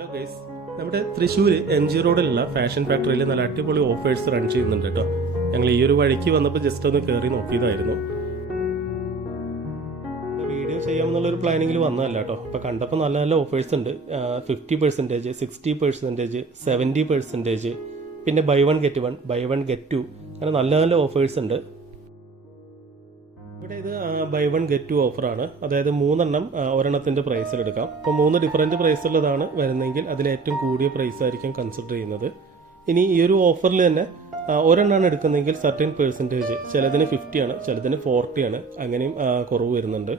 Hello guys, നമ്മുടെ Thrissur MG റോഡിലുള്ള fashion ഫാക്ടറിയിൽ നല്ല അടിപൊളി ഓഫേഴ്സ് റൺ ചെയ്യുന്നുണ്ട് കേട്ടോ. ഞങ്ങൾ ഈ ഒരു വഴിക്ക് വന്നപ്പോൾ ജസ്റ്റ് ഒന്ന് കയറി നോക്കിയതായിരുന്നു. വീഡിയോ ചെയ്യാമെന്നുള്ളൊരു പ്ലാനിങ്ങിൽ വന്നതല്ല കേട്ടോ. അപ്പോൾ കണ്ടപ്പോൾ നല്ല നല്ല ഓഫേഴ്സ് ഉണ്ട്. 50%, 60%, 70%, പിന്നെ buy one get one, buy one get two, അങ്ങനെ നല്ല നല്ല ഓഫേഴ്സ് ഉണ്ട്. ഇവിടെ ഇത് ബൈ വൺ ഗെറ്റ് ടു ഓഫറാണ്. അതായത് 3 എണ്ണം ഒരെണ്ണത്തിൻ്റെ പ്രൈസിൽ എടുക്കാം. അപ്പോൾ 3 ഡിഫറൻറ്റ് പ്രൈസുള്ളതാണ് വരുന്നതെങ്കിൽ അതിൽ ഏറ്റവും കൂടിയ പ്രൈസ് ആയിരിക്കും കൺസിഡർ ചെയ്യുന്നത്. ഇനി ഈ ഒരു ഓഫറിൽ തന്നെ ഒരെണ്ണമാണ് എടുക്കുന്നതെങ്കിൽ സർട്ടൻ പെർസെൻറ്റേജ്, ചിലതിന് 50 ആണ്, ചിലതിന് 40 ആണ്, അങ്ങനെയും കുറവ് വരുന്നുണ്ട്.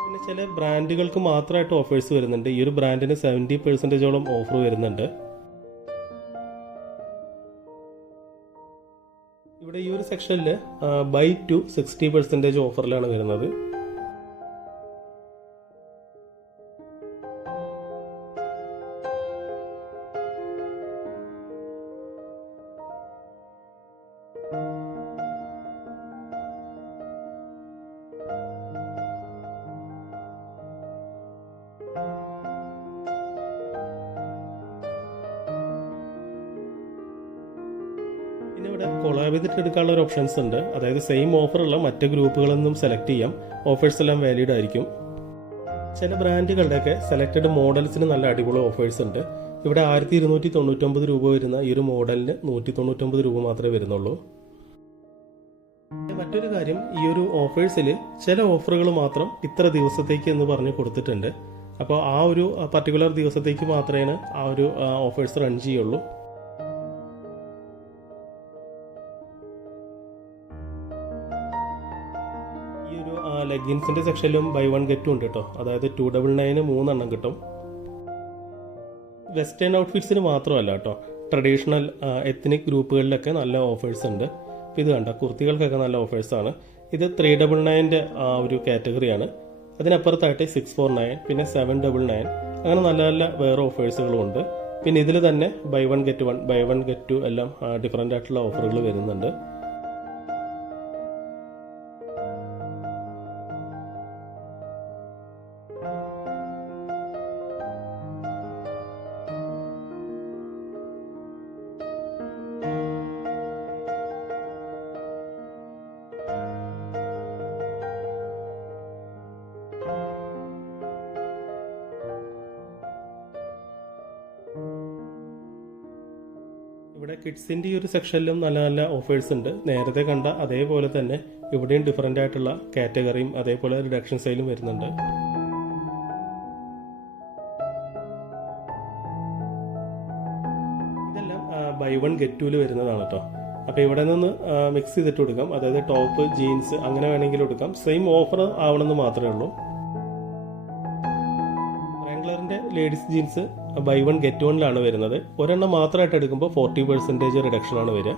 പിന്നെ ചില ബ്രാൻഡുകൾക്ക് മാത്രമായിട്ട് ഓഫേഴ്സ് വരുന്നുണ്ട്. ഈ ഒരു ബ്രാൻഡിന് 70%ഓളം ഓഫർ വരുന്നുണ്ട്. ഇവിടെ ഈ ഒരു സെക്ഷനിൽ ബൈ ടു 60% ഓഫറിലാണ് വരുന്നത്. പിന്നെ ഇവിടെ കൊളാബ് ചെയ്തിട്ട് എടുക്കാനുള്ള ഒരു ഓപ്ഷൻസ് ഉണ്ട്. അതായത് സെയിം ഓഫറുള്ള മറ്റ് ഗ്രൂപ്പുകളിൽ നിന്നും സെലക്ട് ചെയ്യാം. ഓഫേഴ്സ് എല്ലാം വാലിഡ് ആയിരിക്കും. ചില ബ്രാൻഡുകളുടെയൊക്കെ സെലക്റ്റഡ് മോഡൽസിന് നല്ല അടിപൊളി ഓഫേഴ്സ് ഉണ്ട്. ഇവിടെ 1299 രൂപ വരുന്ന ഈ ഒരു മോഡലിന് 199 രൂപ മാത്രമേ വരുന്നുള്ളൂ. മറ്റൊരു കാര്യം, ഈ ഒരു ഓഫേഴ്സിൽ ചില ഓഫറുകൾ മാത്രം ഇത്ര ദിവസത്തേക്ക് എന്ന് പറഞ്ഞ് കൊടുത്തിട്ടുണ്ട്. അപ്പോൾ ആ ഒരു പർട്ടിക്കുലർ ദിവസത്തേക്ക് മാത്രമേ ആ ഒരു ഓഫേഴ്സ് റൺ ചെയ്യുള്ളൂ. ഈ ഒരു ലെഗിൻസിന്റെ സെക്ഷനിലും ബൈ വൺ ഗെറ്റ് ടു ഉണ്ട് കേട്ടോ. അതായത് 299 3 എണ്ണം കിട്ടും. വെസ്റ്റേൺ ഔട്ട്ഫിറ്റ്സിന് മാത്രമല്ല കേട്ടോ, ട്രഡീഷണൽ എത്നിക് ഗ്രൂപ്പുകളിലൊക്കെ നല്ല ഓഫേഴ്സ് ഉണ്ട്. അപ്പോൾ ഇത് കണ്ട കുർത്തികൾക്കൊക്കെ നല്ല ഓഫേഴ്സാണ്. ഇത് 399 ഒരു കാറ്റഗറിയാണ്. അതിനപ്പുറത്തായിട്ട് 649, പിന്നെ 799, അങ്ങനെ നല്ല നല്ല വേറെ ഓഫേഴ്സുകളും ഉണ്ട്. പിന്നെ ഇതിൽ തന്നെ buy one get one, buy one get two എല്ലാം ഡിഫറൻ്റ് ആയിട്ടുള്ള ഓഫറുകൾ വരുന്നുണ്ട്. ഇവിടെ കിഡ്സിൻ്റെ ഈ ഒരു സെക്ഷനിലും നല്ല നല്ല ഓഫേഴ്സ് ഉണ്ട്. നേരത്തെ കണ്ട അതേപോലെ തന്നെ ഇവിടെയും ഡിഫറൻ്റ് ആയിട്ടുള്ള കാറ്റഗറിയും അതേപോലെ റിഡക്ഷൻ സെയിലും വരുന്നുണ്ട്. ഇതെല്ലാം ബൈ വൺ ഗെറ്റ് ടൂല് വരുന്നതാണ് കേട്ടോ. അപ്പോൾ ഇവിടെ നിന്ന് മിക്സ് ചെയ്തിട്ട് കൊടുക്കാം. അതായത് ടോപ്പ്, ജീൻസ് അങ്ങനെ വേണമെങ്കിലും എടുക്കാം. സെയിം ഓഫർ ആവണമെന്ന് മാത്രമേ ഉള്ളൂ. റാംഗ്ലറിൻ്റെ ladies jeans buy one get വണ്ണിലാണ് വരുന്നത്. ഒരെണ്ണം മാത്രമായിട്ട് എടുക്കുമ്പോൾ 40% റിഡക്ഷൻ ആണ് വരിക.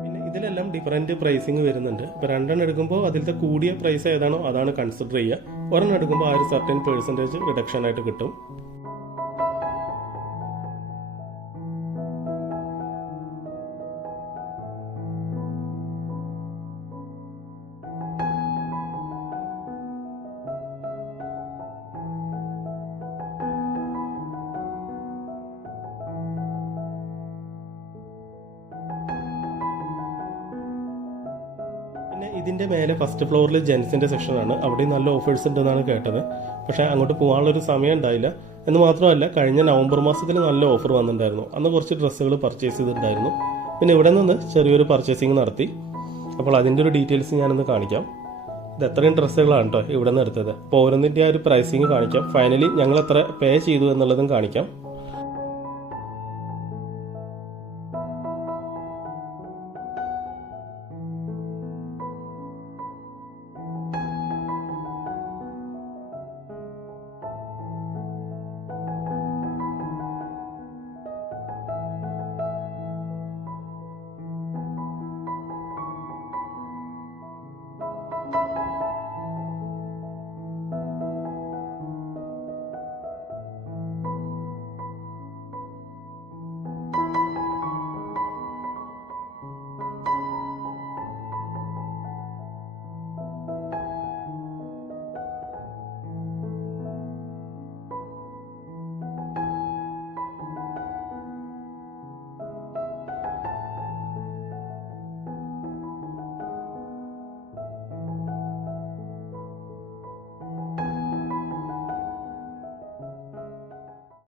പിന്നെ ഇതിലെല്ലാം ഡിഫറൻറ്റ് പ്രൈസിങ് വരുന്നുണ്ട്. ഇപ്പോൾ 2 എണ്ണം എടുക്കുമ്പോൾ അതിലത്തെ കൂടിയ പ്രൈസ് ഏതാണോ അതാണ് കൺസിഡർ ചെയ്യുക. ഒരെണ്ണം എടുക്കുമ്പോൾ ആ ഒരു സർട്ടൻ % റിഡക്ഷൻ ആയിട്ട് കിട്ടും. ഇതിൻ്റെ മേലെ ഫസ്റ്റ് ഫ്ലോറിൽ ജെൻസിൻ്റെ സെക്ഷനാണ്. അവിടെ നല്ല ഓഫേഴ്സ് ഉണ്ടെന്നാണ് കേട്ടത്. പക്ഷേ അങ്ങോട്ട് പോകാനുള്ളൊരു സമയം ഉണ്ടായില്ല. എന്ന് മാത്രമല്ല, കഴിഞ്ഞ നവംബർ മാസത്തിൽ നല്ല ഓഫർ വന്നിട്ടുണ്ടായിരുന്നു. അന്ന് കുറച്ച് ഡ്രസ്സുകൾ പർച്ചേസ് ചെയ്തിട്ടുണ്ടായിരുന്നു. പിന്നെ ഇവിടെ നിന്ന് ചെറിയൊരു പർച്ചേസിങ് നടത്തി. അപ്പോൾ അതിൻ്റെ ഒരു ഡീറ്റെയിൽസ് ഞാനൊന്ന് കാണിക്കാം. ഇത് എത്രയും ഡ്രസ്സുകളാണ് കേട്ടോ ഇവിടെ നിന്ന് എടുത്തത്. അപ്പോൾ ഓരോന്നിൻ്റെ ആ ഒരു പ്രൈസിങ് കാണിക്കാം. ഫൈനലി ഞങ്ങൾ എത്ര പേ ചെയ്തു എന്നുള്ളതും കാണിക്കാം.